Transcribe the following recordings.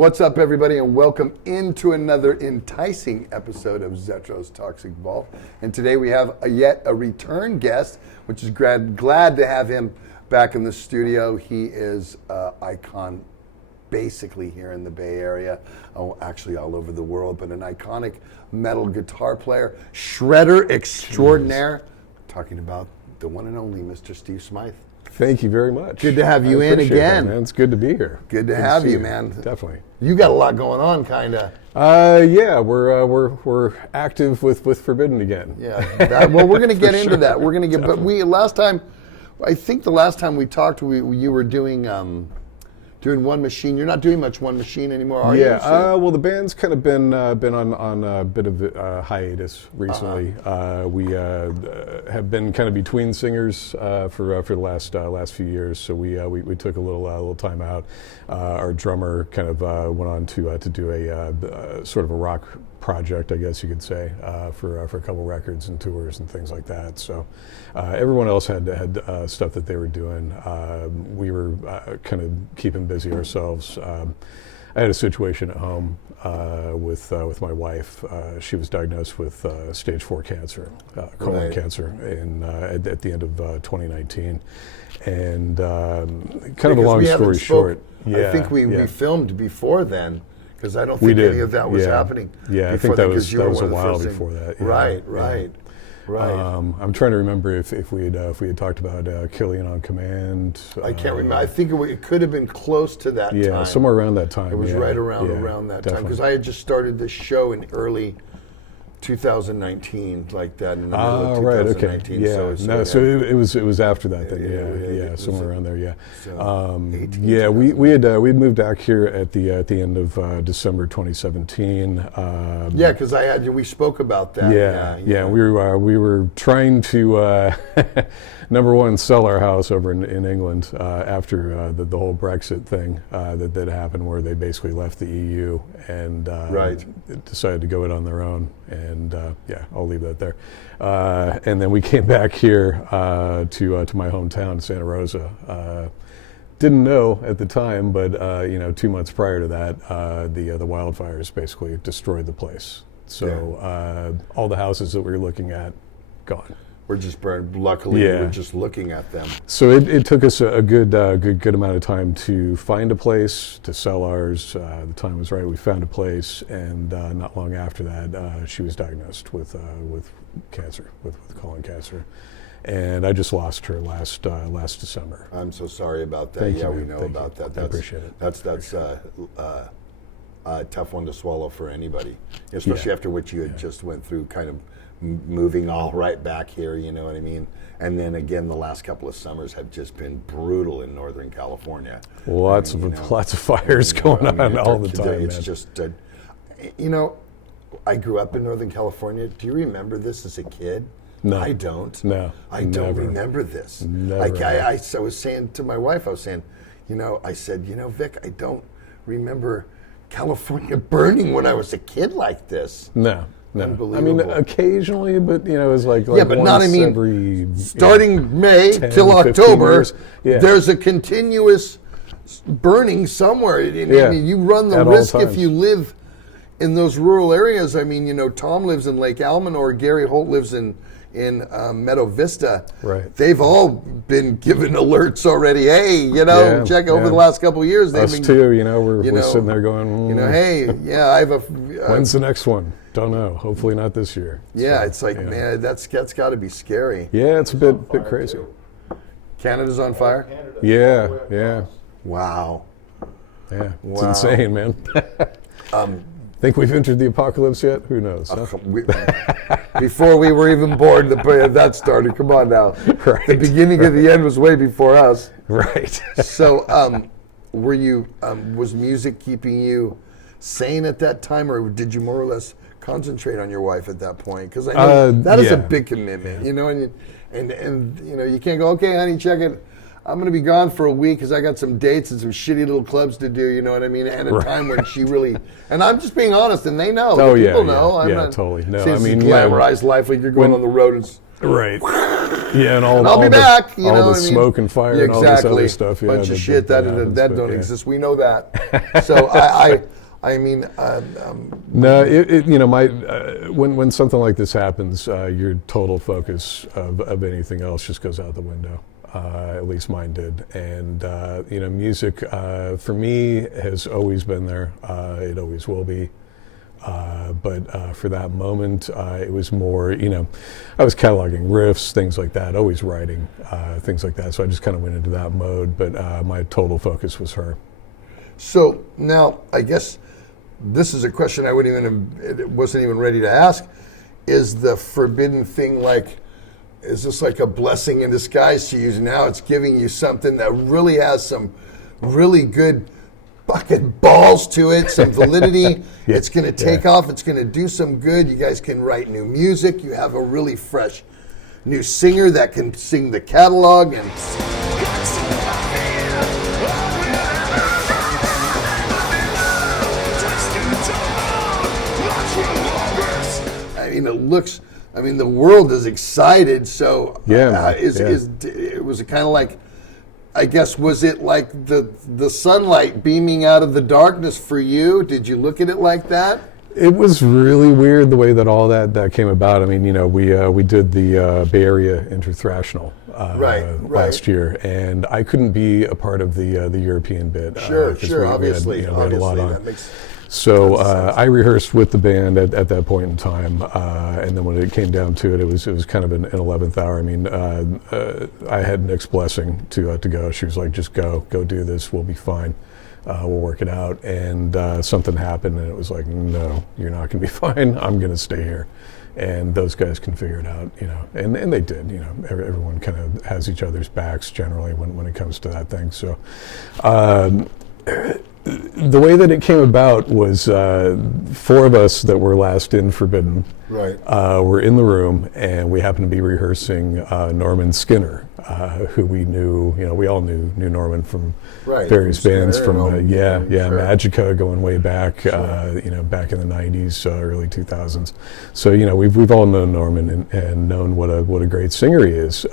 What's up, everybody, and welcome into another enticing episode of Zetro's Toxic Vault. And today we have yet a return guest, which is glad to have him back in the studio. He is an icon basically here in the Bay Area, actually all over the world, but an iconic metal guitar player, shredder extraordinaire. Talking about the one and only Mr. Steve Smyth. Thank you very much. Good to have you in again. That, man. It's good to be here. Good to have you, man. Definitely. You got a lot going on, kind of. Yeah, we're active with Forbidden again. Yeah. Well, we're going to get into sure. that. We're going to get. But last time, I think the last time we talked, you were doing One Machine. You're not doing much One Machine anymore, are you? Yeah. Well, the band's kind of been on a bit of a hiatus recently. We have been kind of between singers for the last few years. So we took a little time out. Our drummer kind of went on to do a sort of a rock project, I guess you could say, for a couple records and tours and things like that. So everyone else had stuff that they were doing. We were kind of keeping busy ourselves. I had a situation at home with my wife. She was diagnosed with stage 4 cancer, colon cancer, at the end of 2019. And kind of a long story short. I think we filmed before then. Because I don't think any of that was happening. Yeah, I think that was a while before that. Yeah. Right. I'm trying to remember if we had talked about Killian on Command. I can't remember. I think it could have been close to that time. Yeah, somewhere around that time. It was right around that time. Because I had just started this show in early 2019, like that, in the middle of 2019. Right, okay. So it was after that then. Yeah, somewhere around there. Yeah. So we had moved back here at the end of December 2017. Yeah, because we spoke about that. Yeah. We were trying to number one, sell our house over in England after the whole Brexit thing that happened, where they basically left the EU and decided to go it on their own. And I'll leave that there. And then we came back here to my hometown, Santa Rosa. Didn't know at the time, but 2 months prior to that, the wildfires basically destroyed the place. So all the houses that we were looking at, gone. We're just burned. Luckily, we're just looking at them. So it took us a good amount of time to find a place to sell ours. The time was right. We found a place, and not long after that, she was diagnosed with cancer, with colon cancer, and I just lost her last December. I'm so sorry about that. Thank you, we know about that. I appreciate it. That's a tough one to swallow for anybody, especially after what you had just went through, kind of moving all right back here, you know what I mean? And then again, the last couple of summers have just been brutal in Northern California. Lots of fires going on all the time. It's just, I grew up in Northern California. Do you remember this as a kid? No. I don't. No. I don't remember this. Never. I was saying to my wife, I said, Vic, I don't remember California burning when I was a kid like this. No. Unbelievable. I mean, occasionally, but it's like but not. Every starting May 10, till October, there's a continuous burning somewhere. I mean, you run the risk if you live in those rural areas. I mean, Tom lives in Lake Almanor, Gary Holt lives in Meadow Vista. Right. They've all been given alerts already. Hey, check over the last couple of years. Us too. We're sitting there going, hey, I have a. When's the next one? Don't know. Hopefully not this year. Yeah, it's like, man, that's got to be scary. Yeah, it's a bit crazy. Canada's on fire? Yeah. Wow. Yeah, it's insane, man. Think we've entered the apocalypse yet? Who knows? Huh? Before we were even born, that started. Come on now. Right. The beginning of the end was way before us. Right. So, was music keeping you sane at that time, or did you more or less concentrate on your wife at that point? Because I know that is a big commitment, and you can't go, okay, honey, check it. I'm going to be gone for a week because I got some dates and some shitty little clubs to do, you know what I mean? And a time when she really, and I'm just being honest, and they know. People know. I'm not totally. No, saying this is glamorized life, like you're going on the road and Right. Yeah, and And I'll be back. You all know the what I mean? smoke and fire Yeah, and all this exactly. other stuff. Yeah, Bunch of shit that happens, don't yeah. exist. We know that. So I mean, No, you know, when something like this happens, your total focus of anything else just goes out the window. At least mine did. And you know, music for me has always been there. It always will be. But for that moment, it was more, you know, I was cataloging riffs, things like that, always writing, things like that. So I just kind of went into that mode, but my total focus was her. so now I guess this is a question I wasn't even ready to ask. Is the forbidden thing is this like a blessing in disguise to you? Now it's giving you something that really has some really good fucking balls to it, some validity. Yeah, it's going to take off. It's going to do some good. You guys can write new music. You have a really fresh new singer that can sing the catalog. And I mean, the world is excited. So it was kind of like, I guess, was it like the sunlight beaming out of the darkness for you? Did you look at it like that? It was really weird the way that all that came about. I mean, you know, we did the Bay Area Interthrational last year, and I couldn't be a part of the European bit. Sure, obviously, we had a lot on. That makes So I rehearsed with the band at that point in time, and then when it came down to it, it was kind of an 11th hour. I mean, I had Nick's blessing to go. She was like, "Just go do this. We'll be fine. We'll work it out." And something happened, and it was like, "No, you're not going to be fine. I'm going to stay here." And those guys can figure it out, you know, and they did. You know, everyone kind of has each other's backs generally when it comes to that thing. So. The way that it came about was four of us that were last in Forbidden were in the room, and we happened to be rehearsing Norman Skinner, who we knew, you know, we all knew Norman from various bands, from Magica going way back, you know, back in the 90s, early 2000s. So, you know, we've all known Norman and known what a great singer he is.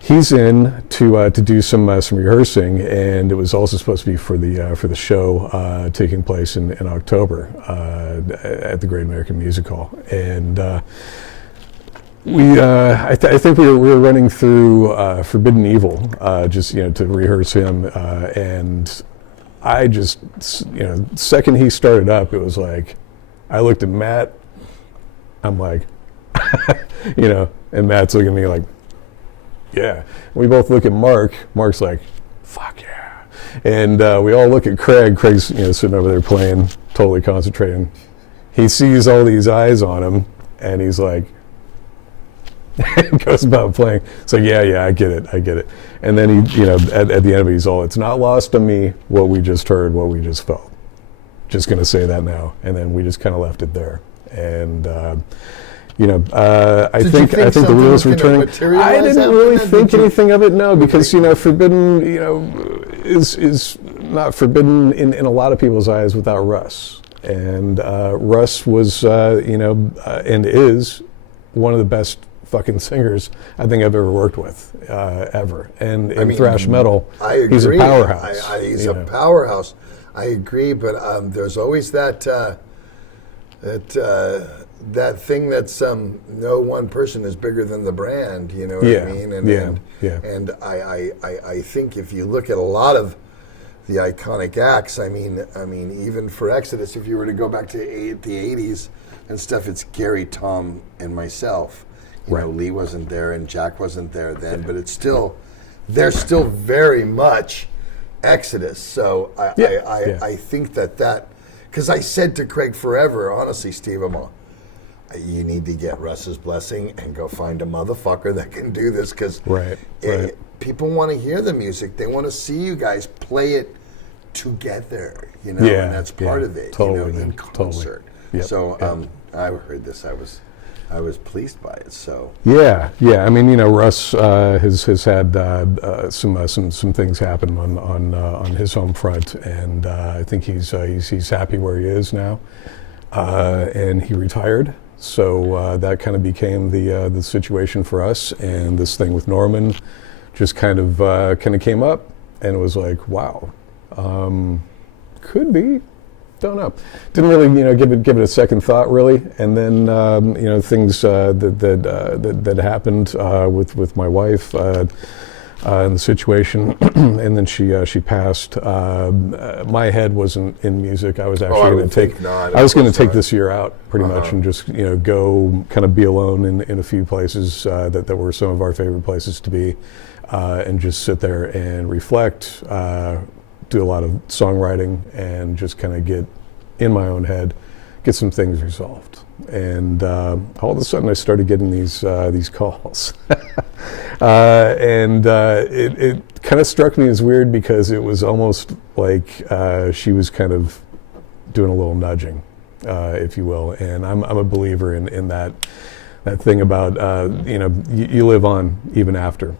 He's in to do some rehearsing, and it was also supposed to be for the show taking place in October at the Great American Music Hall. And I think we were running through Forbidden Evil, just, you know, to rehearse him, and I just, you know, second he started up, it was like I looked at Matt, I'm like, you know, and Matt's looking at me like, yeah. We both look at Mark. Mark's like, fuck yeah. And we all look at Craig. Craig's, you know, sitting over there playing, totally concentrating. He sees all these eyes on him, and he's like, goes about playing. It's like, yeah, I get it. And then he, you know, at the end of it, he's all, it's not lost on me what we just heard, what we just felt. Just going to say that now. And then we just kind of left it there. And, you know, I think the wheels were turning. I didn't really think anything of it, no, because, you know, Forbidden, you know, is not forbidden in a lot of people's eyes without Russ. And Russ was, you know, and is one of the best fucking singers I think I've ever worked with, ever. And in thrash metal, I agree. He's a powerhouse. He's a powerhouse. I agree, but there's always that thing that's no one person is bigger than the brand, you know what I mean? And I think if you look at a lot of the iconic acts, I mean even for Exodus, if you were to go back to the 80s and stuff, it's Gary, Tom, and myself. You know, Lee wasn't there and Jack wasn't there then, but it's still, they're still very much Exodus. So I think that, because I said to Craig forever, honestly, Steve, you need to get Russ's blessing and go find a motherfucker that can do this, because people want to hear the music. They want to see you guys play it together, you know, and that's part of it, you know, in concert. Totally. Yep. So I heard this, I was pleased by it. So yeah. I mean, you know, Russ has had some things happen on his home front, and I think he's happy where he is now, and he retired. So that kind of became the situation for us, and this thing with Norman just kind of came up, and it was like, wow, could be, don't know. Didn't really give it a second thought really, and then things that happened with my wife. In the situation, and then she passed. My head wasn't in music. I was actually going to take. I was going to take this year out, pretty much, and just go kind of be alone in a few places that were some of our favorite places to be, and just sit there and reflect, do a lot of songwriting, and just kind of get in my own head, get some things resolved. And all of a sudden, I started getting these calls, and it kind of struck me as weird because it was almost like she was kind of doing a little nudging, if you will. And I'm a believer in that thing about you live on even after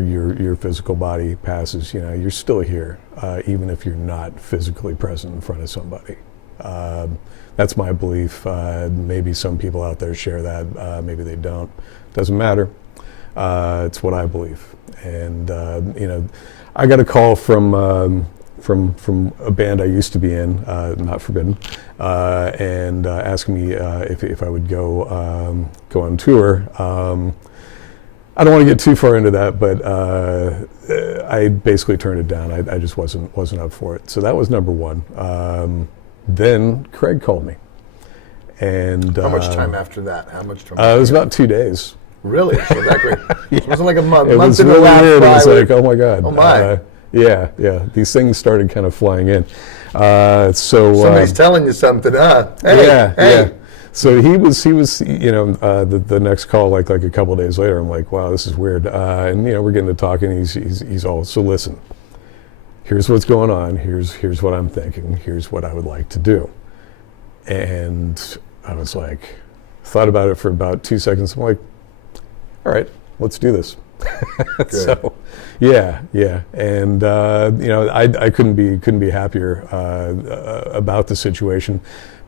your physical body passes. You're still here, even if you're not physically present in front of somebody. That's my belief. Maybe some people out there share that. Maybe they don't. Doesn't matter. It's what I believe. And I got a call from a band I used to be in, not Forbidden, and asking me if I would go on tour. I don't want to get too far into that, but I basically turned it down. I just wasn't up for it. So that was number one. Then Craig called me, and how much time after that? How much time? It was about 2 days. Really? So that quick? Yeah. It wasn't like a month. It was really weird. It was like, oh my god. Oh my. Yeah. These things started kind of flying in. So somebody's telling you something, huh? Hey, yeah. So he was, the next call, like a couple of days later, I'm like, wow, this is weird. And we're getting to talking. He's all, so listen. Here's what's going on. Here's what I'm thinking. Here's what I would like to do. And I was like, thought about it for about 2 seconds. I'm like, all right, let's do this. So, yeah. And I couldn't be happier about the situation.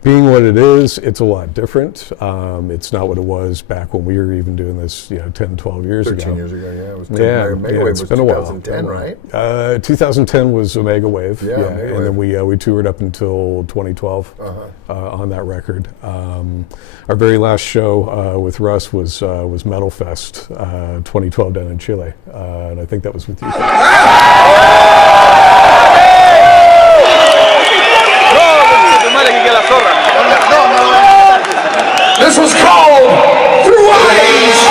Being what it is, it's a lot different. It's not what it was back when we were even doing this, 10, 12 years ago. 13 years ago, yeah. It was it's been a while. 2010, right? 2010 was Omega Wave, yeah. And then we toured up until 2012 on that record. Our very last show with Russ was Metal Fest 2012 down in Chile, and I think that was with you. This was called Through Eyes.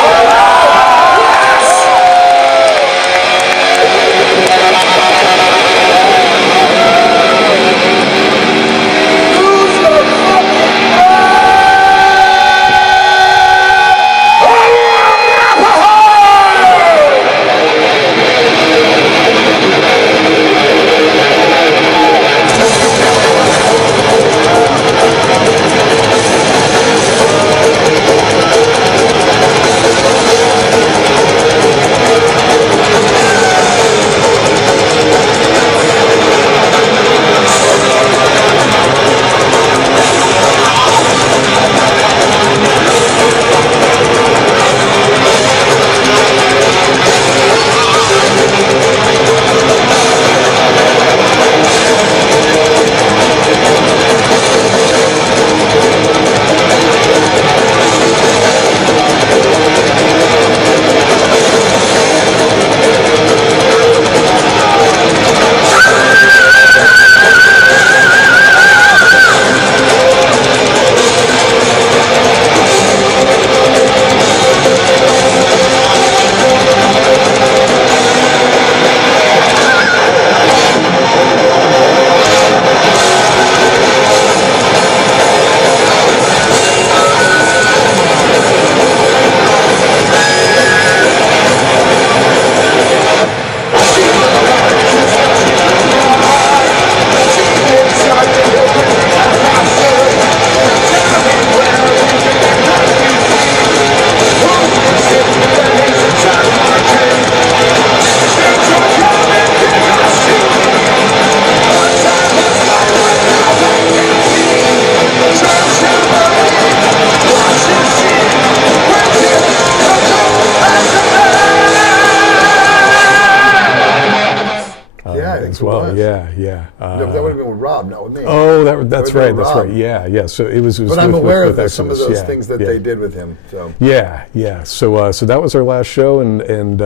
Yeah, I think as it well. was. Yeah. No, that would have been with Rob, not with me. Oh, that's That right. would've That's been right. Rob. Yeah. So it was. But I'm aware of some of Exodus. those Yeah, things that yeah. they did with him. So Yeah. So that was our last show, and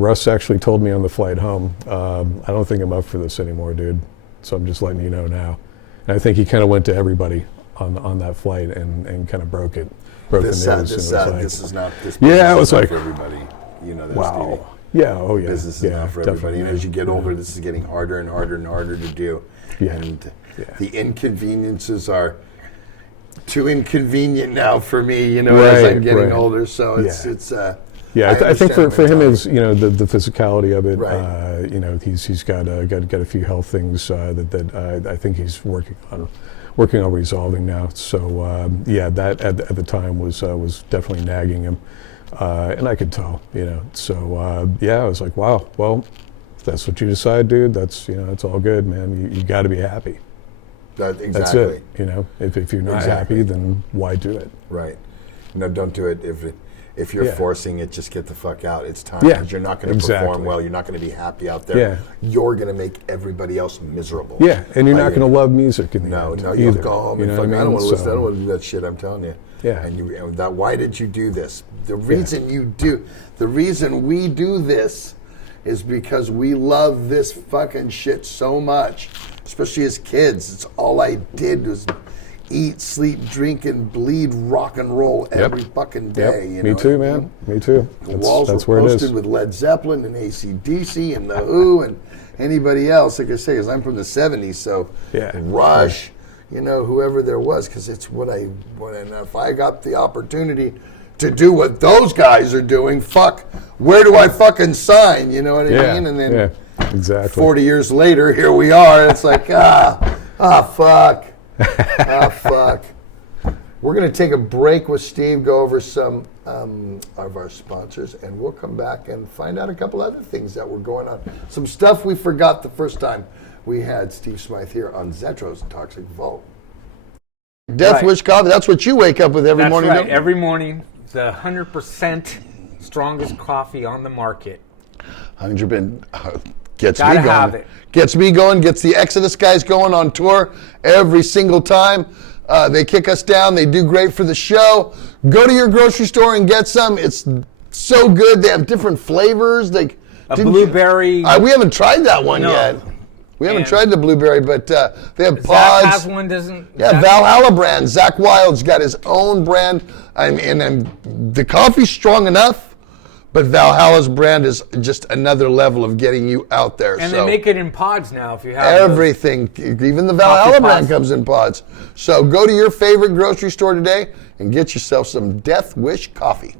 Russ actually told me on the flight home, I don't think I'm up for this anymore, dude. So I'm just letting you know now. And I think he kind of went to everybody on that flight and kind of broke the news. this is not. This Yeah, it was business is not like, for everybody. You know that, Stevie. wow. Yeah. Oh yeah. Business is yeah, not for everybody. definitely. And as you get older, this is getting harder and harder and harder to do. Yeah. And Yeah. the inconveniences are too inconvenient now for me. You know, as I'm getting older. So it's. Yeah, I think understand for him mentality. is the physicality of it. Right. He's got a few health things that I think he's working on resolving now. So that at the time was definitely nagging him, and I could tell. So I was like, wow, well, if that's what you decide, dude. That's it's all good, man. You got to be happy. Exactly. That's it. If you're not happy, then why do it? Right. No, don't do it if you're forcing it, just get the fuck out. It's time Yeah, because you're not going to perform well. You're not going to be happy out there. Yeah. You're going to make everybody else miserable. Yeah, and you're not Like, going to love music in the end. No, you'll either. go home You and know fuck. what I don't want to listen. I So- don't want to do that shit. I'm telling you. Yeah. And why did you do this? The reason the reason we do this is because we love this fucking shit so much, especially as kids. It's all I did was eat, sleep, drink, and bleed rock and roll every fucking day. You know Me too, what I mean? man. Me too. The walls That's were where it posted is. with Led Zeppelin and AC/DC and The Who and anybody else. Like I say, because I'm from the 70s, so Rush, whoever there was, because it's and if I got the opportunity to do what those guys are doing, where do I fucking sign? You know what I mean? And then exactly. 40 years later, here we are. It's like, fuck. Fuck. We're going to take a break with Steve, go over some of our sponsors, and we'll come back and find out a couple other things that were going on. Some stuff we forgot the first time we had Steve Smyth here on Zetro's Toxic Vault. Death Wish coffee, that's what you wake up with every morning. That's right, don't you? every morning. The 100% strongest coffee on the market. 100% gets Gotta me going. have it. Gets me going, gets the Exodus guys going on tour every single time. They kick us down. They do great for the show. Go to your grocery store and get some. It's so good. They have different flavors. Blueberry. We haven't tried that one yet. We haven't tried the blueberry, but they have pods. Zach has one, doesn't? Yeah, Valhalla brand. Zach Wild's got his own brand. And the coffee's strong enough, but Valhalla's brand is just another level of getting you out there. And so they make it in pods now if you have everything. Even the Valhalla brand comes in pods. So go to your favorite grocery store today and get yourself some Death Wish coffee.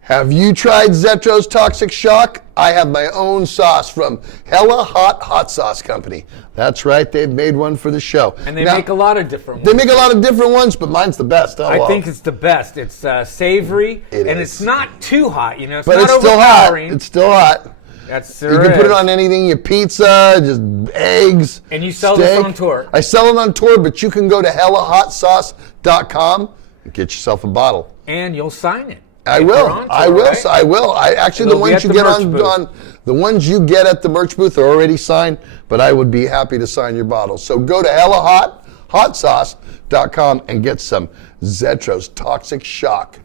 Have you tried Zetro's Toxic Shock? I have my own sauce from Hella Hot Sauce Company. That's right, they've made one for the show. And they make a lot of different ones. They make a lot of different ones, but mine's the best. I think it's the best. It's savory, It and is. it's not too hot. It's but not it's still hot. overpowering. It's still hot. You can put it on anything, your pizza, just eggs. And you sell steak. this on tour. I sell it on tour, but you can go to hellahotsauce.com and get yourself a bottle. And you'll sign it. I if will. you're on tour, I will. right? I will. Actually, the It'll be ones at you the get merch on the ones you get at the merch booth are already signed, but I would be happy to sign your bottle. So go to hellahotsauce.com and get some Zetro's Toxic Shock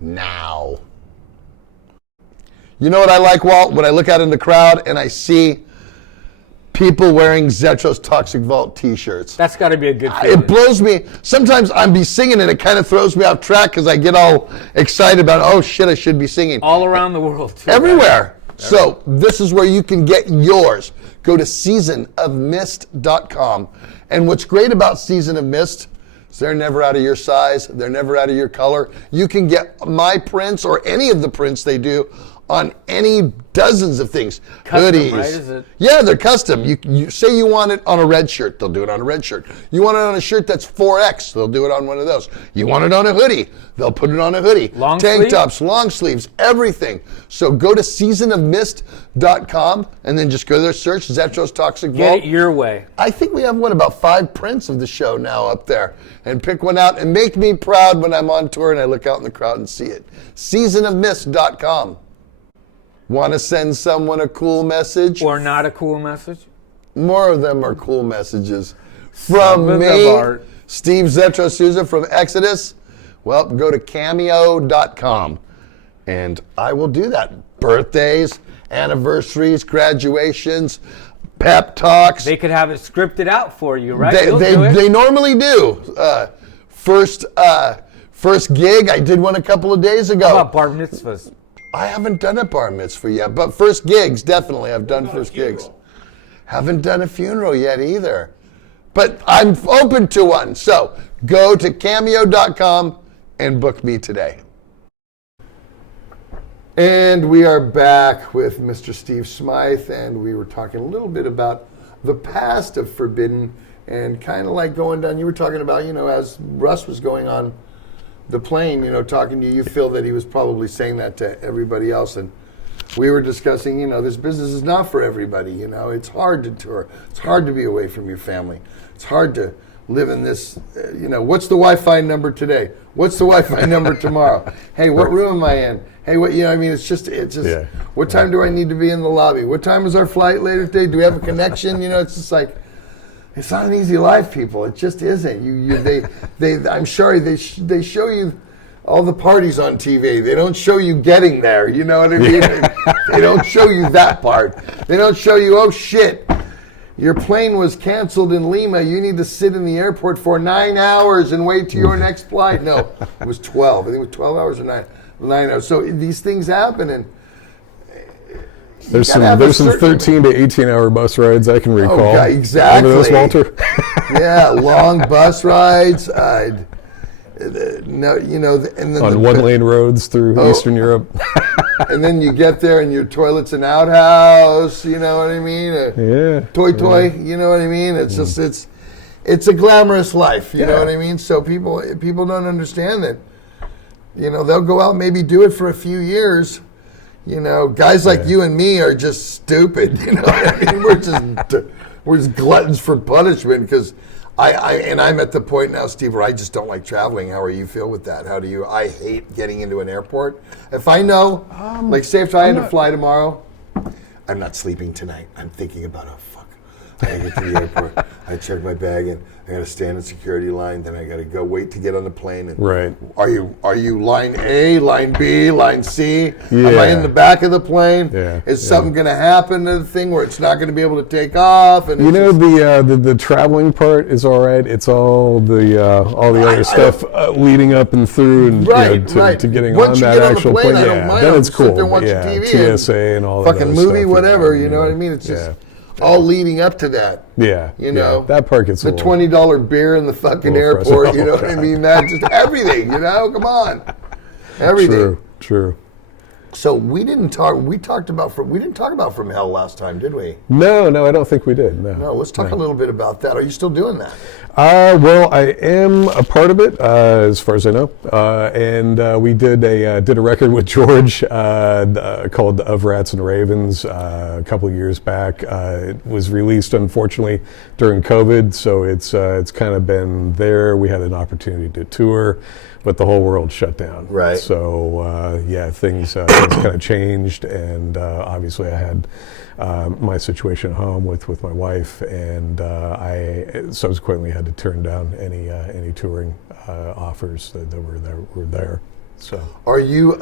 now. You know what I like, Walt? When I look out in the crowd and I see people wearing Zetro's Toxic Vault t-shirts. That's got to be a good feeling. It blows me. Sometimes I'm be singing and it kind of throws me off track because I get all excited about, oh shit, I should be singing. All around the world, too. Everywhere. So this is where you can get yours. Go to seasonofmist.com. And what's great about Season of Mist is they're never out of your size. They're never out of your color. You can get my prints or any of the prints they do on any dozens of things. Custom, hoodies. right? Is it? Yeah, they're custom. You say you want it on a red shirt, they'll do it on a red shirt. You want it on a shirt that's 4X, they'll do it on one of those. You want it on a hoodie, they'll put it on a hoodie. Long Tank sleeve? tops, long sleeves, everything. So go to seasonofmist.com and then just go there, search Zetro's Toxic Vault. Get it your way. I think we have, about 5 prints of the show now up there. And pick one out and make me proud when I'm on tour and I look out in the crowd and see it. Seasonofmist.com. Want to send someone a cool message? Or not a cool message? More of them are cool messages. Some From of them me, are. Steve Zetro Souza from Exodus. Well, go to cameo.com and I will do that. Birthdays, anniversaries, graduations, pep talks. They could have it scripted out for you, right? They normally do. First gig, I did one a couple of days ago. How about bar mitzvahs? I haven't done a bar mitzvah yet, but first gigs, definitely. I've done first gigs. Haven't done a funeral yet either. But I'm open to one. So go to cameo.com and book me today. And we are back with Mr. Steve Smyth, and we were talking a little bit about the past of Forbidden and kind of like going down. You were talking about, as Russ was going on the plane, talking to you, you feel that he was probably saying that to everybody else. And we were discussing, this business is not for everybody. It's hard to tour. It's hard to be away from your family. It's hard to live in this, what's the Wi-Fi number today? What's the Wi-Fi number tomorrow? Hey, what room am I in? Hey, it's just, Yeah. What time do I need to be in the lobby? What time is our flight later today? Do we have a connection? It's just like, it's not an easy life, people. It just isn't. I'm sorry, they show you all the parties on TV. They don't show you getting there. You know what I mean? They don't show you that part. They don't show you, oh shit, your plane was canceled in Lima. You need to sit in the airport for 9 hours and wait till your next flight. No, it was 12. I think it was 12 hours or 9 hours. So these things happen, and there's some 13 to 18 hour bus rides I can recall. Oh, yeah, exactly. Remember those, Walter? Yeah, long bus rides. And then on one-lane roads through Eastern Europe. And then you get there and your toilet's an outhouse, you know what I mean? Toy, you know what I mean? It's just, it's a glamorous life, you know what I mean? So people don't understand that, they'll go out and maybe do it for a few years. Guys like you and me are just stupid, you know what I mean? We're just gluttons for punishment because I'm at the point now, Steve, where I just don't like traveling. How are you feel with that? I hate getting into an airport. If I know, say if I had to fly tomorrow, I'm not sleeping tonight. I'm thinking about, I get to the airport, I check my bag in, I gotta stand in security line, then I gotta go wait to get on the plane. And right. Are you line A, line B, line C? Yeah. Am I in the back of the plane? Yeah. Is something gonna happen to the thing where it's not gonna be able to take off? And the traveling part is all right. It's all the other stuff leading up and through and to getting Once on you that get actual on the plane, plane. I don't mind. Then I'll it's just sit cool. there and watch TV TSA and all fucking that movie, stuff, whatever. You know what I mean? It's just all leading up to that. Yeah. That part gets the $20 beer in the fucking airport. You know what I mean? That just everything. Come on, everything. True. So we didn't talk. We didn't talk about From Hell last time, did we? No, I don't think we did. No. Let's talk a little bit about that. Are you still doing that? Well, I am a part of it, as far as I know, and we did a record with George called "Of Rats and Ravens" a couple of years back. It was released, unfortunately, during COVID, so it's kind of been there. We had an opportunity to tour, but the whole world shut down. Right. So things kind of changed, and obviously I had my situation at home with my wife, and I subsequently had to turn down any touring offers that were there. So, are you?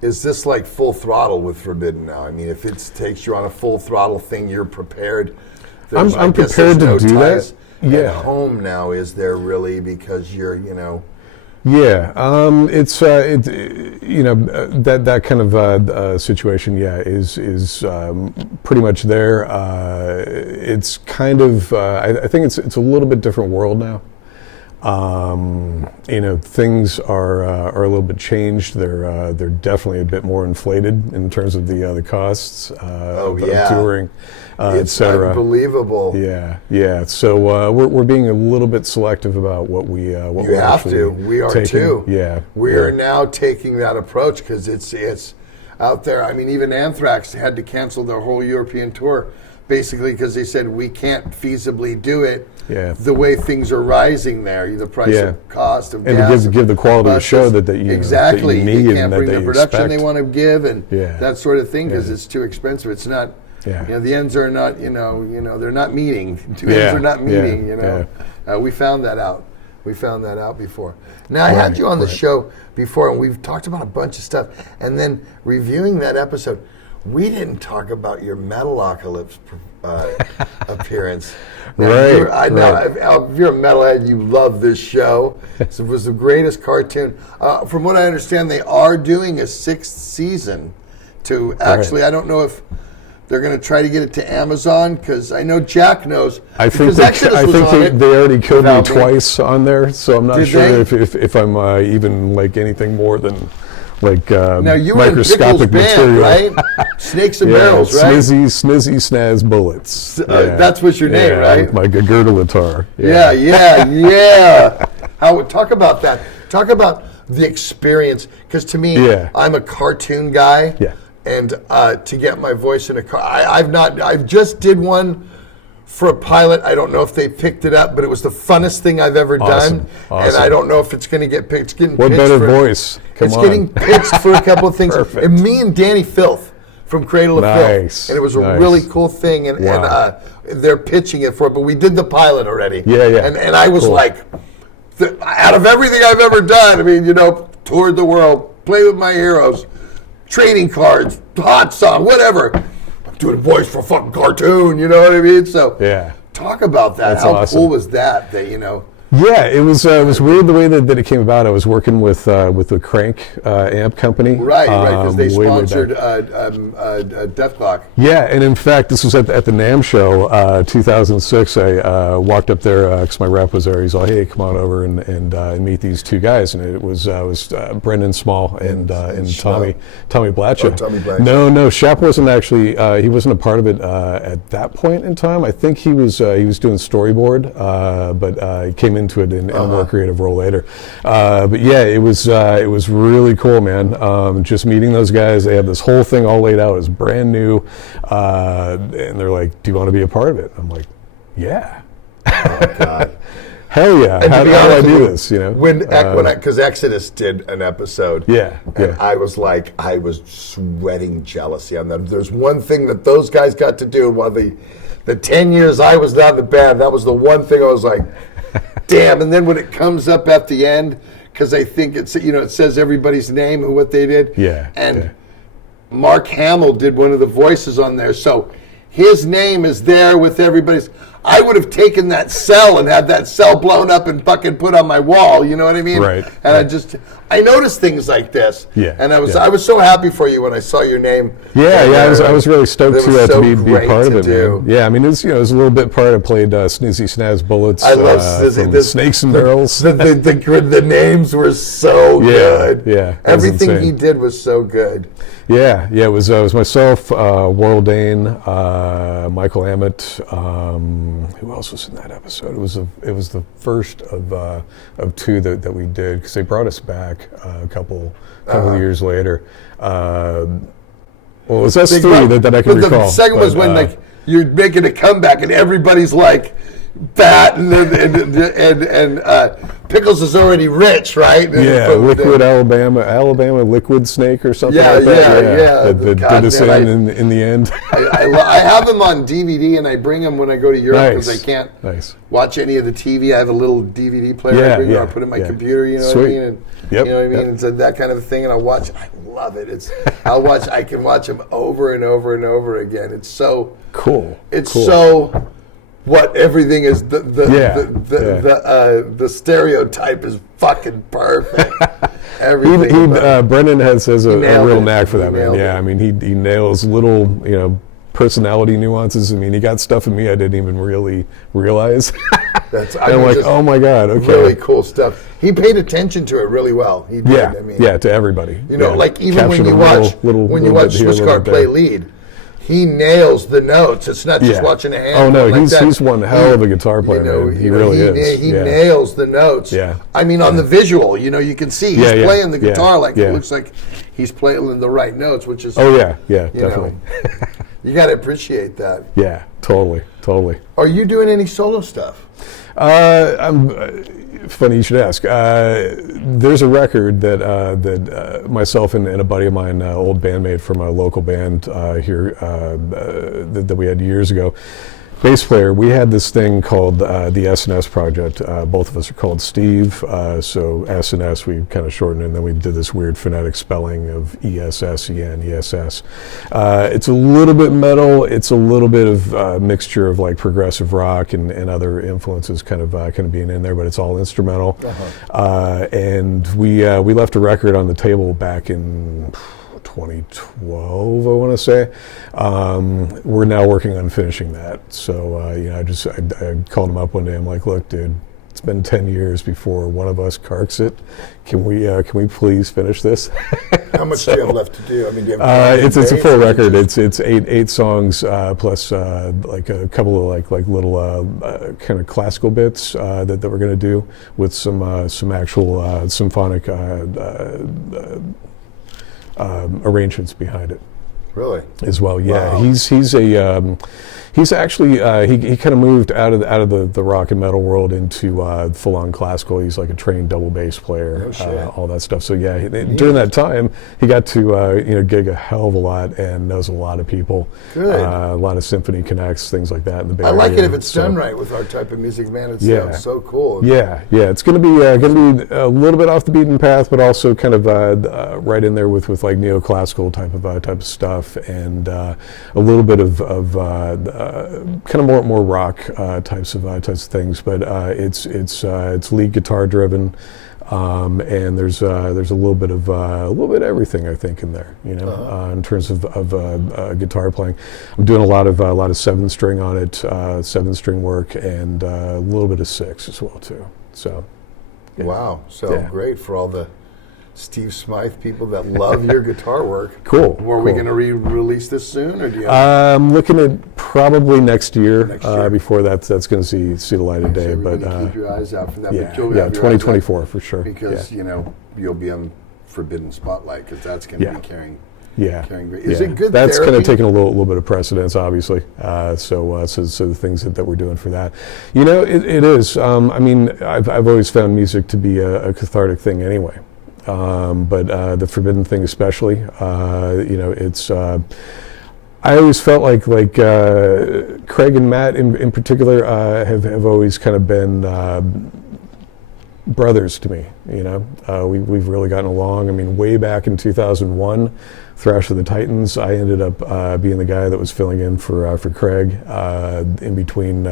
Is this like full throttle with Forbidden now? I mean, if it takes you on a full throttle thing, you're prepared. I'm prepared to do that. At home now, is there really, because you're Yeah, it's that kind of situation. Yeah, is pretty much there. It's kind of I think it's a little bit different world now. Things are a little bit changed. They're definitely a bit more inflated in terms of the costs of touring, it's etc. Unbelievable. Yeah. So we're being a little bit selective about what we you have to. We are taking. too. Yeah, we are now taking that approach because it's out there. I mean, even Anthrax had to cancel their whole European tour basically because they said we can't feasibly do it Yeah. the way things are rising there, the price Yeah. of cost of And gas. to give the quality of buses. show that you exactly. that you need They and can't that bring they the production expect. they want to give and Yeah. that sort of thing because Yeah. it's too expensive. It's not. Yeah. The ends are not. They're not meeting. Two Yeah. ends are not Yeah. meeting. We found that out. We found that out before. Now I had you on the right. show before, and we've talked about a bunch of stuff. And then reviewing that episode, we didn't talk about your Metalocalypse appearance. Now, Right, if you're a metalhead, you love this show. So it was the greatest cartoon. From what I understand, they are doing a 6th season. To actually, I don't know if they're going to try to get it to Amazon because I know Jack knows. I think they already killed me twice on there, so I'm not sure if I'm even like anything more than like now you were in Pickles' microscopic band, material. right? Snakes and Barrels, right? Snizzy Snaz Bullets. That's what your name, right? With my girdle-itar. Yeah. Talk about that. Talk about the experience, because to me, I'm a cartoon guy. Yeah. And to get my voice in a car, I just did one for a pilot. I don't know if they picked it up, but it was the funnest thing I've ever done. And I don't know if it's going to get picked. It's getting what pitched better voice? It's getting pitched for a couple of things. Perfect. And me and Danny Filth from Cradle of Filth. And it was a really cool thing. And they're pitching it for it. But we did the pilot already. Yeah. And I was like, out of everything I've ever done, I mean, toured the world, played with my heroes, trading cards, hot song, whatever. I'm doing a voice for a fucking cartoon, you know what I mean? So talk about that. That's How awesome. cool was that? Yeah, it was weird the way that it came about. I was working with the Crank amp company. Right, because they way sponsored Death Clock. Yeah, and in fact, this was at the NAMM show, 2006. I walked up there because my rep was there. He's like, "Hey, come on over and meet these two guys." And it was Brendan Small and Tommy Blatcher. Oh, Tommy Blatcher. No, Shep wasn't actually. He wasn't a part of it at that point in time. I think he was doing storyboard, but he came into it in a more creative role later. But yeah, it was really cool, man. Just meeting those guys. They had this whole thing all laid out. It was brand new, and they're like, "Do you want to be a part of it?" I'm like, "Yeah." Oh God. Hell yeah! How do I do this? Because Exodus did an episode. And I was sweating jealousy on them. There's one thing that those guys got to do while the 10 years I was not in the band. That was the one thing I was like, damn. And then when it comes up at the end, because I think it says everybody's name and what they did. And Mark Hamill did one of the voices on there, so his name is there with everybody's. I would have taken that cell and had that cell blown up and fucking put on my wall. You know what I mean? Right. And I noticed things like this. Yeah. And I was so happy for you when I saw your name. I was really stoked to be part of it, do. man. Yeah, I mean, it was a little bit part. I played Snizzy Snaz Bullets. I love Snakes and Barrels. The names were so good. Yeah. Everything he did was so good. Yeah. It was myself, Warrell Dane, Michael Ammett. Who else was in that episode? It was the first of two that we did, because they brought us back a couple of years later. Well, it was us three that I can recall. The second was when you're making a comeback and everybody's like fat and Pickles is already rich, right? Liquid Alabama Liquid Snake or something like that. That did us in the end. I have them on DVD and I bring them when I go to Europe because I can't watch any of the TV. I have a little DVD player I bring I put in my computer, you know what I mean? And, you know what I mean? It's that kind of thing, and I watch. I love it. I can watch them over and over and over again. It's so cool. So what everything is. The stereotype is fucking perfect. Everything. Brendan has a real knack for that, man. Yeah, I mean, he nails little personality nuances. I mean, he got stuff in me I didn't even really realize. I'm like, oh my God, okay. Really cool stuff. He paid attention to it really well. He did. To everybody. Like even when you watch Swiss Car play lead, he nails the notes. It's not just watching a hand. Oh no, he's one hell of a guitar player. He really is. He nails the notes. Yeah. I mean, on the visual, you can see he's playing the guitar it looks like he's playing the right notes, which is. Oh yeah, definitely. You got to appreciate that. Yeah, totally. Are you doing any solo stuff? Funny you should ask. There's a record that myself and a buddy of mine, old bandmate from a local band here that we had years ago, bass player, we had this thing called the S&S Project. Both of us are called Steve, so S&S we kind of shortened it, and then we did this weird phonetic spelling of E-S-S-E-N, E-S-S. It's a little bit metal, it's a little bit of mixture of like progressive rock and other influences kind of being in there, but it's all instrumental. And we left a record on the table back in 2012, I want to say. We're now working on finishing that. So, I called him up one day. I'm like, look, dude, it's been 10 years before one of us carks it. Can we please finish this? How much do you have left to do? I mean, do you have it's a full record. It's eight songs plus like a couple of like little kind of classical bits that we're going to do with some actual symphonic arrangements behind it. Really? As well, yeah. Wow. He's actually he kind of moved out of the rock and metal world into full-on classical. He's like a trained double bass player, Oh, shit. all that stuff. So yeah, during that time, he got to gig a hell of a lot and knows a lot of people. Good. A lot of symphony connects, things like that in the Bay I like Area. it if it's done right with our type of music, man. It Yeah. sounds so cool. Yeah. It's going to be a little bit off the beaten path, but also kind of right in there with like neoclassical type of stuff, and a little bit of kind of more rock types of things. But it's lead guitar driven. And there's a little bit of everything, I think, in there, in terms of guitar playing. I'm doing a lot of 7-string on it, 7-string work, and a little bit of 6 as well too. So, yeah. Wow. So Yeah. great for all the Steve Smyth people that love your guitar work. Cool. Were we going to release this soon, or do you? I'm looking at probably next year. Next year. Before that's going to see the light of day. So But keep your eyes out for that. yeah, But you'll have your eyes out 2024 for sure. because you'll be on Forbidden Spotlight because that's going to Yeah. be carrying. Yeah. Is it good That's kind therapy? of taking a little bit of precedence, obviously. So the things that we're doing for that, it is. I mean, I've always found music to be a cathartic thing anyway. But the Forbidden thing especially, it's. I always felt like Craig and Matt in particular have always kind of been brothers to me. We've really gotten along. I mean, way back in 2001, Thrash of the Titans, I ended up being the guy that was filling in for Craig in between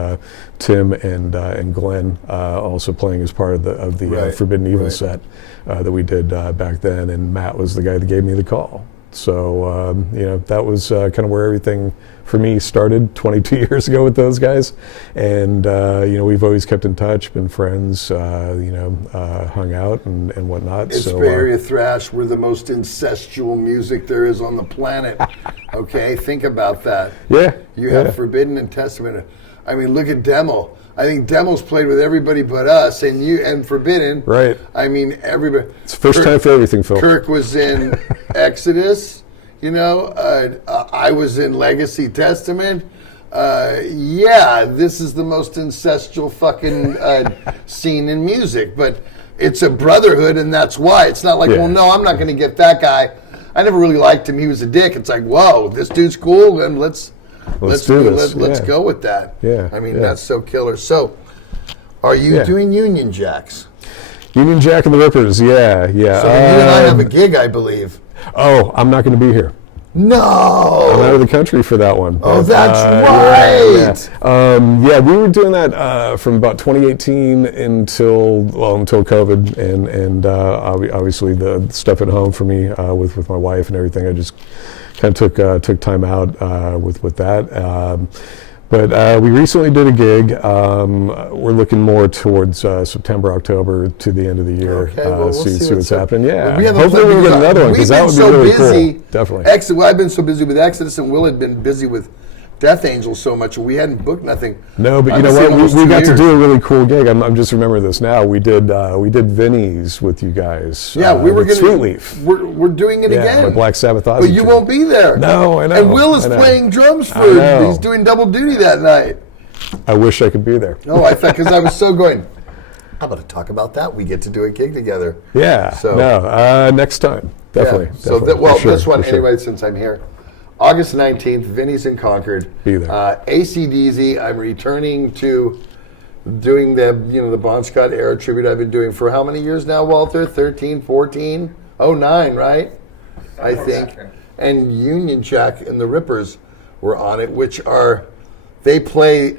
Tim and Glenn, also playing as part of the Right, Forbidden Evil right. set that we did back then, and Matt was the guy that gave me the call. So that was kind of where everything for me started 22 years ago with those guys, and we've always kept in touch, been friends, hung out and whatnot. It's so, Bay Area thrash. We're the most incestual music there is on the planet. Okay, think about that. Yeah, You have Forbidden and Testament. I mean, look at Demo. I think Demo's played with everybody but us, and Forbidden. Right. I mean, everybody. It's the first time for everything, Phil. Kirk was in Exodus. I was in Legacy Testament. This is the most incestual fucking scene in music, but it's a brotherhood, and that's why. It's not like, Yeah. well, no, I'm not going to get that guy. I never really liked him. He was a dick. It's like, whoa, this dude's cool, and let's do this. Let's Yeah. go with that. Yeah, I mean, yeah. that's so killer. So, are you Yeah. doing Union Jacks? Union Jack and the Rippers, yeah. So you and I have a gig, I believe. Oh, I'm not going to be here. I'm No. out of the country for that one. Oh, that's right. We were doing that from about 2018 until COVID, and obviously the stuff at home for me with my wife and everything. I just kind of took time out with that. But we recently did a gig. We're looking more towards September, October to the end of the year. Okay, well, we'll see what's up. happening. Yeah, We haven't hopefully played we get because another one because we've that would been be really so busy. cool. Definitely. Well, I've been so busy with Exodus, and Will had been busy with Death Angel so much. We hadn't booked nothing. No, but you know what? We got to do a really cool gig. I'm just remembering this now. We did Vinny's with you guys. Yeah, we were with going Sweet Leaf. We're doing it again. My Black Sabbath Ozzy But you tour. won't be there. No, I know. And Will is I know. playing drums I know. for. He's doing double duty that night. I wish I could be there. No, I thought because I was so going. How about to talk about that? We get to do a gig together. Yeah. So next time. Definitely. Yeah. So definitely, for sure, this one for sure. anyway. Since I'm here, August 19th, Vinny's in Concord. Be there. AC/DC. I'm returning to doing the Bon Scott era tribute I've been doing for how many years now, Walter? 13, 14, 09, right? I think. And Union Jack and the Rippers were on it, they play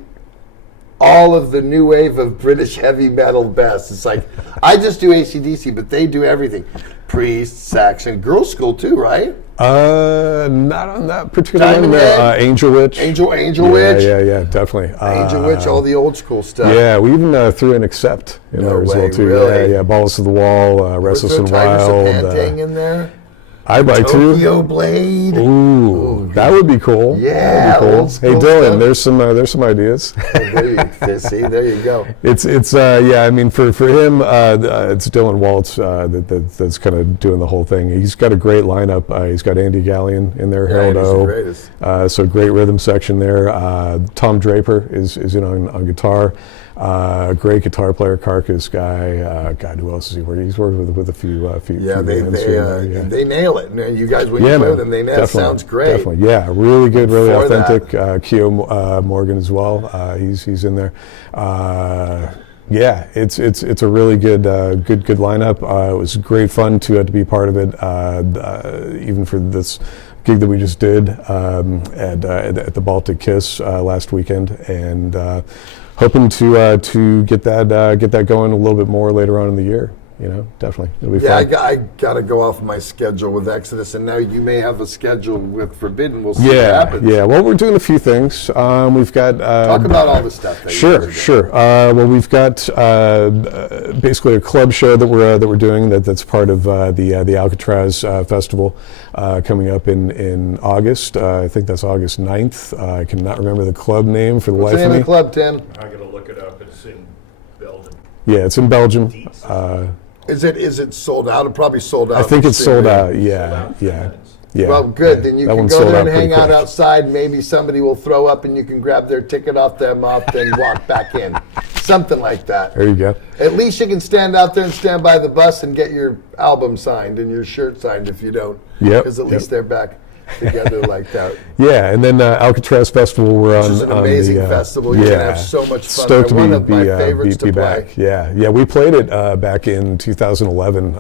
all of the new wave of British heavy metal best. It's like, I just do AC/DC, but they do everything. Priest, Saxon, Girls School too, right? Not on that particular Diamond one. Head? Angel Witch. Angel yeah, Witch. Yeah, definitely. Angel Witch, all the old school stuff. Yeah, we even threw in Accept in No there as way, well too. really? Yeah, Balls to the Wall, Restless and Wild. Pantang in there. I'd like to. Tokyo Blade. Ooh, that would be cool. Yeah, That'd be cool. old school Hey Dylan, stuff. there's some ideas. There you go. It's I mean for him it's Dylan Waltz that's kind of doing the whole thing. He's got a great lineup. He's got Andy Gallion in there, Harold Andy's the O. greatest. So great rhythm section there. Tom Draper is in on guitar. Great guitar player, Carcass guy. God, who else is he working? He's worked with a few Yeah, bands here and there, they nail it. You guys, when you play with them, they nail it. Sounds great. Definitely, yeah, really good, really Before that- authentic. Keo Morgan as well. He's in there. Yeah, it's a really good lineup. It was great fun to be part of it, even for this gig that we just did at the Baltic Kiss last weekend, and hoping to get that going a little bit more later on in the year. Definitely, it'll be fun. I got to go off my schedule with Exodus, and now you may have a schedule with Forbidden. We'll see what happens. Yeah. Well, we're doing a few things. We've got Talk about all the stuff. That Sure. Well, we've got basically a club show that we're doing that's part of the Alcatraz Festival coming up in August. I think that's August 9th. I cannot remember the club name for the What's life the name of me. of the club, Tim? I gotta look it up. It's in Belgium. Yeah, it's in Belgium. Is it sold out? It probably sold out. I think it's sold out. Yeah. Sold out in 10 minutes. Yeah. Well, good. Yeah. Then you That can one go sold there and pretty hang out quick. outside. Maybe somebody will throw up, and you can grab their ticket off them up and walk back in. Something like that. There you go. At least you can stand out there and stand by the bus and get your album signed and your shirt signed if you don't. Yep, Because at yep. least they're back together like that. Yeah, and then Alcatraz Festival, we're on. Which is an on amazing the, festival. You're gonna have so much fun. Stoked to One be, of my favorites to play. back. Yeah. We played it back in 2011.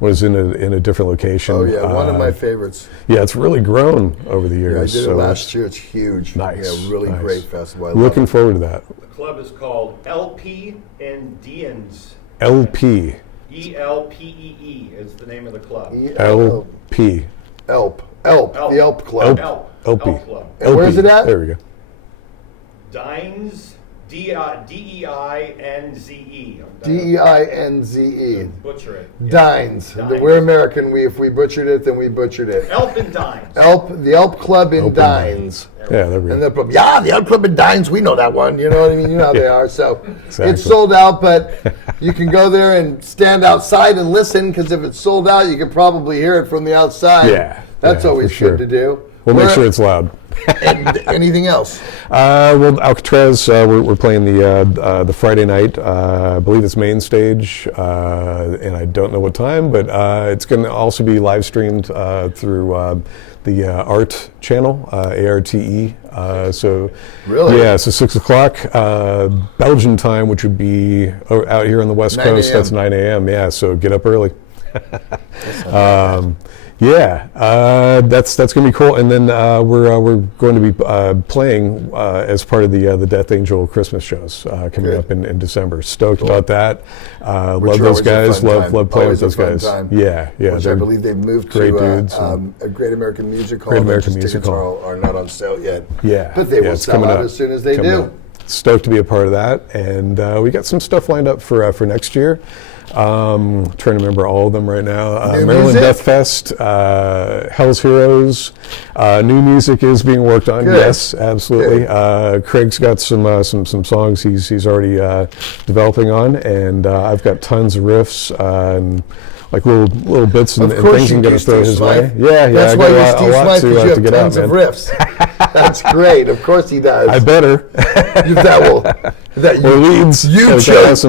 Was in a different location. Oh yeah, one of my favorites. Yeah, it's really grown over the Yeah, I years. did it so last year. It's huge. Nice. Yeah, really nice. great festival. I Looking love forward to that. The club is called LP and Dians. LP. ELPEE is the name of the club. it. LP. Elp. The Elp Club. LP. Elp Club. And where's it at? There we go. Dines, D-E-I-N-Z-E. Deinze. Butcher it. Dines. Dines. We're American. If we butchered it, then we butchered it. Elp and Dines. The Elp Club in Elp and Dines. Yeah, there we And go. the club, the Elp Club in Dines, we know that one. You know what I mean? You know how they are. So Exactly. it's sold out, but you can go there and stand outside and listen, because if it's sold out, you can probably hear it from the outside. Yeah, That's yeah, always for sure. good to do. We'll make sure it's loud. And anything else? Well, Alcatraz, we're playing the Friday night. I believe it's main stage, and I don't know what time, but it's going to also be live streamed through the ART channel, ARTE. So Really? yeah, so 6 o'clock Belgian time, which would be out here on the West 9 Coast. a.m. That's 9 a.m. Yeah, so get up early. Yeah, that's going to be cool. And then we're going to be playing as part of the Death Angel Christmas shows coming Good. up in December. Stoked about that. Love Which are those always a guys. fun Love time. playing with Always those a fun guys. time. Yeah. Which I they're believe they've moved great to dudes a Great American Music Hall. Great Those American tickets Music Hall. are not on sale yet. Yeah, But they yeah, will it's sell coming out up. as soon as they Coming do. up. stoked to be a part of that. And we got some stuff lined up for next year. Trying to remember all of them right now. Maryland Death Fest, Hell's Heroes. New music is being worked on. Good. Yes, absolutely. Craig's got some songs he's already developing on, and I've got tons of riffs and like little bits and things I'm going to throw his way. Yeah, That's I why got you're a lot Steve Smyth, because to you get have out, tons of man. riffs. That's great. Of course he does. I better. You leads. You chose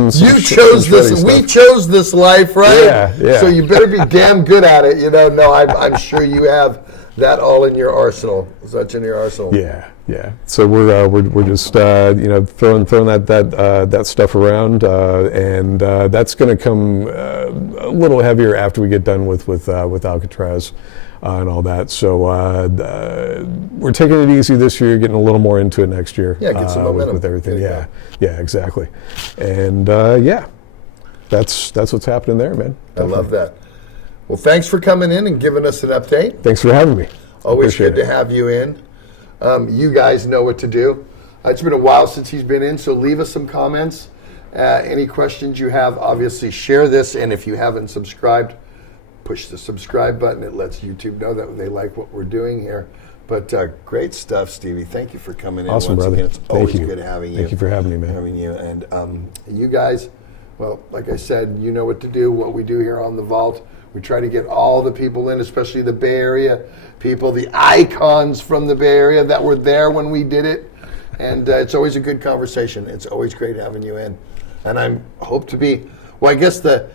this. We chose this life, right? Yeah. So you better be damn good at it. No, I'm sure you have that all in your arsenal. Such in your arsenal. Yeah. So we're just throwing that stuff around, and that's going to come a little heavier after we get done with Alcatraz and all that. So we're taking it easy this year, getting a little more into it next year. Yeah, get some momentum with everything. Yeah, exactly. And that's what's happening there, man. I love that. Well, thanks for coming in and giving us an update. Thanks for having me. Always Appreciate good to have you in. You guys know what to do. It's been a while since he's been in, so leave us some comments. Any questions you have, obviously share this, and if you haven't subscribed, push the subscribe button. It lets YouTube know that they like what we're doing here. But great stuff, Stevie. Thank you for coming in. Awesome, once brother. again. It's Thank always you. good having you. Thank you for having me, man. Having you. And you guys, well, like I said, you know what to do, what we do here on The Vault. We try to get all the people in, especially the Bay Area people, the icons from the Bay Area that were there when we did it. And it's always a good conversation. It's always great having you in. And I hope to be, well, I guess the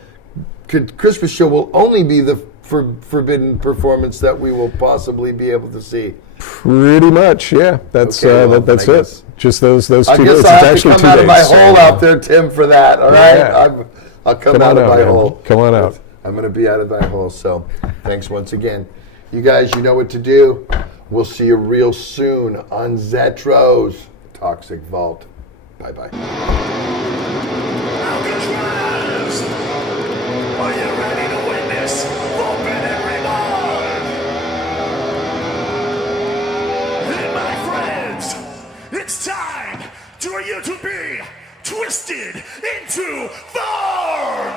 Christmas show will only be the forbidden performance that we will possibly be able to see. Pretty much, yeah. That's Okay, well, that's I it. guess- Just those 2 days. I guess It's I'll have to actually come 2 out of my days, so, hole out there, Tim, for that, all right? Yeah. I'll come out of my man. hole. Come on out. I'm going to be out of my hole, so thanks once again. You guys, you know what to do. We'll see you real soon on Zetro's Toxic Vault. Bye-bye. Alcatraz! Are you ready to witness forbidden reborn? And my friends, it's time for you to be twisted into form!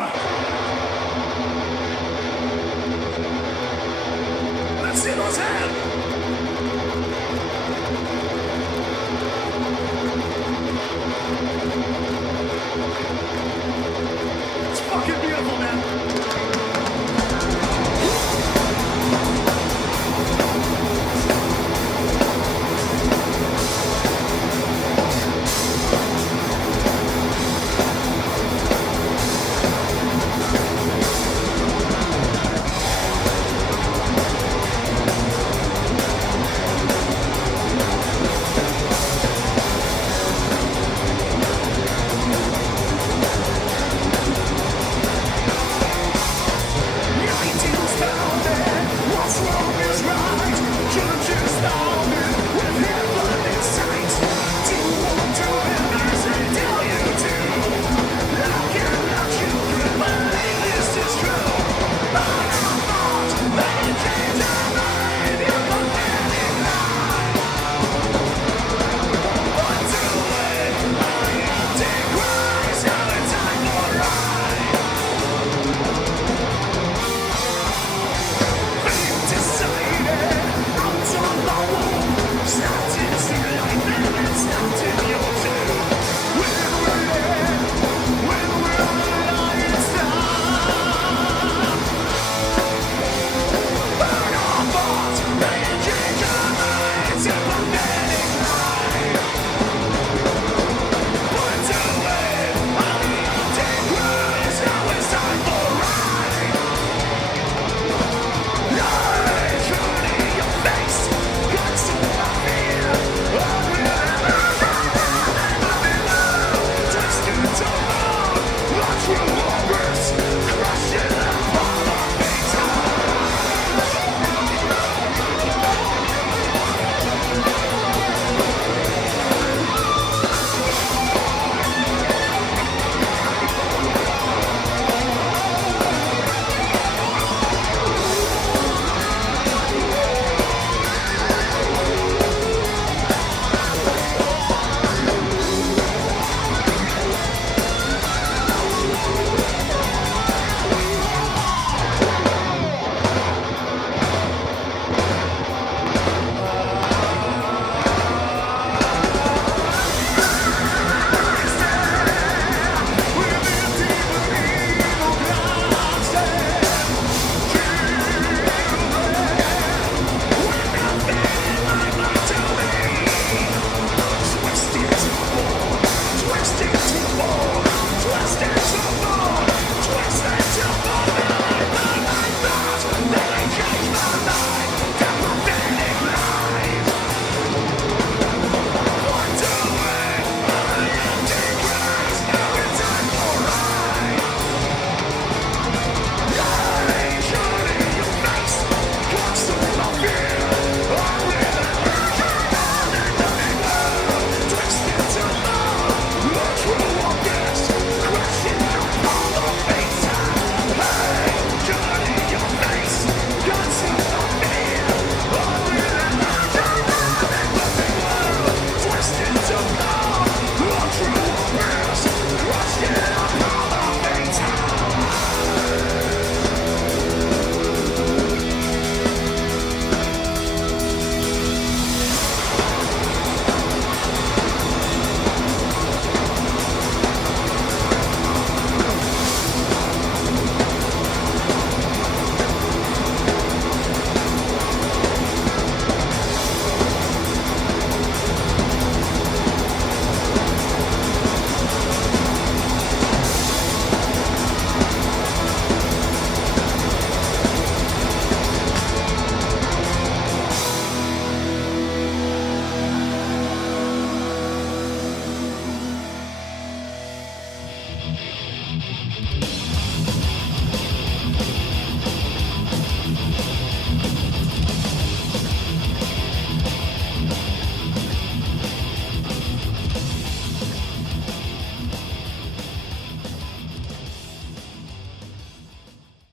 Let's see those hands!